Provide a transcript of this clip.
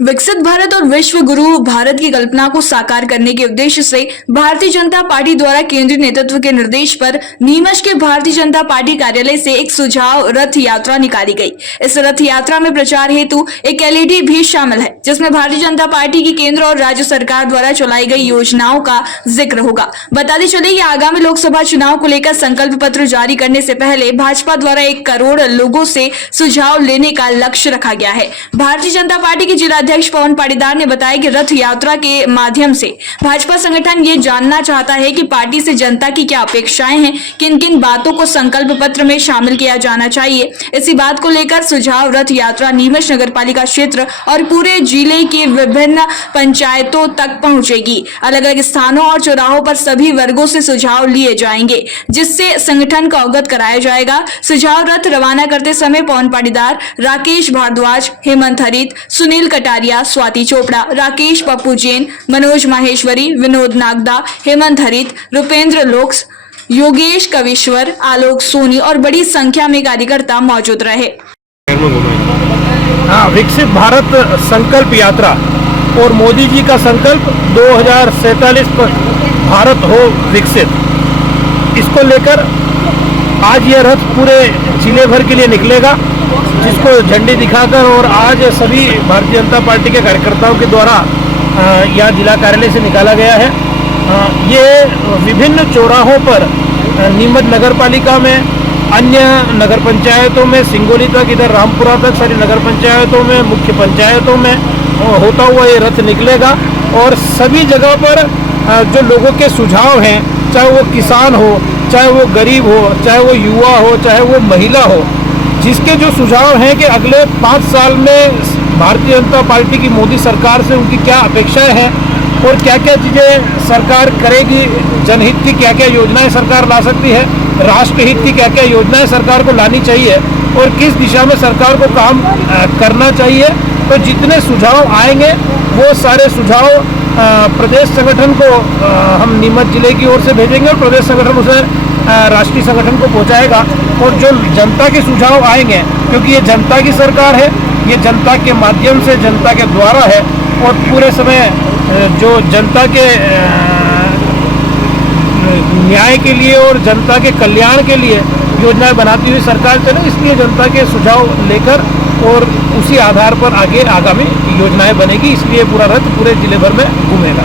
विकसित भारत और विश्व गुरु भारत की कल्पना को साकार करने के उद्देश्य से भारतीय जनता पार्टी द्वारा केंद्रीय नेतृत्व के निर्देश पर नीमच के भारतीय जनता पार्टी कार्यालय से एक सुझाव रथ यात्रा निकाली गई। इस रथ यात्रा में प्रचार हेतु एक एलईडी भी शामिल है, जिसमें भारतीय जनता पार्टी की केंद्र और राज्य सरकार द्वारा चलाई गई योजनाओं का जिक्र होगा। बताते चले कि आगामी लोकसभा चुनाव को लेकर संकल्प पत्र जारी करने से पहले भाजपा द्वारा 1 करोड़ लोगों से सुझाव लेने का लक्ष्य रखा गया है। भारतीय जनता पार्टी के जिला अध्यक्ष पवन पाटीदार ने बताया कि रथ यात्रा के माध्यम से भाजपा संगठन ये जानना चाहता है कि पार्टी से जनता की क्या अपेक्षाएं हैं, किन किन बातों को संकल्प पत्र में शामिल किया जाना चाहिए। इसी बात को लेकर सुझाव रथ यात्रा नीमच नगर पालिका क्षेत्र और पूरे जिले के विभिन्न पंचायतों तक पहुंचेगी। अलग अलग स्थानों और चौराहों पर सभी वर्गों से सुझाव लिए जाएंगे, जिससे संगठन को अवगत कराया जाएगा। सुझाव रथ रवाना करते समय पवन पाटीदार, राकेश भारद्वाज, हेमंत हरित, सुनील कटारिया, स्वाति चोपड़ा, राकेश पप्पू जैन, मनोज माहेश्वरी, विनोद नागदा, हेमंत हरित, रुपेंद्र लोक्स, योगेश कविश्वर, आलोक सोनी और बड़ी संख्या में कार्यकर्ता मौजूद रहे। हाँ, विकसित भारत संकल्प यात्रा और मोदी जी का संकल्प 2047 पर भारत हो विकसित, इसको लेकर आज यह रथ पूरे जिले भर के लिए निकलेगा, जिसको झंडी दिखाकर और आज सभी भारतीय जनता पार्टी के कार्यकर्ताओं के द्वारा यहाँ जिला कार्यालय से निकाला गया है। ये विभिन्न चौराहों पर नीमच नगर पालिका में, अन्य नगर पंचायतों में, सिंगोली तक, इधर रामपुरा तक, सारी नगर पंचायतों में, मुख्य पंचायतों में होता हुआ ये रथ निकलेगा और सभी जगह पर जो लोगों के सुझाव हैं, चाहे वो किसान हो, चाहे वो गरीब हो, चाहे वो युवा हो, चाहे वो महिला हो, जिसके जो सुझाव हैं कि अगले 5 साल में भारतीय जनता पार्टी की मोदी सरकार से उनकी क्या अपेक्षाएं हैं और क्या क्या चीज़ें सरकार करेगी, जनहित की क्या क्या योजनाएं सरकार ला सकती है, राष्ट्रहित की क्या क्या योजनाएं सरकार को लानी चाहिए और किस दिशा में सरकार को काम करना चाहिए। तो जितने सुझाव आएंगे वो सारे सुझाव प्रदेश संगठन को हम नीमच जिले की ओर से भेजेंगे और प्रदेश संगठन उसे राष्ट्रीय संगठन को पहुंचाएगा। और जो जनता के सुझाव आएंगे, क्योंकि ये जनता की सरकार है, ये जनता के माध्यम से, जनता के द्वारा है और पूरे समय जो जनता के न्याय के लिए और जनता के कल्याण के लिए योजनाएं बनाती हुई सरकार चले, इसलिए जनता के सुझाव लेकर और उसी आधार पर आगे आगामी योजनाएं बनेगी। इसलिए पूरा रथ पूरे जिले भर में घूमेगा।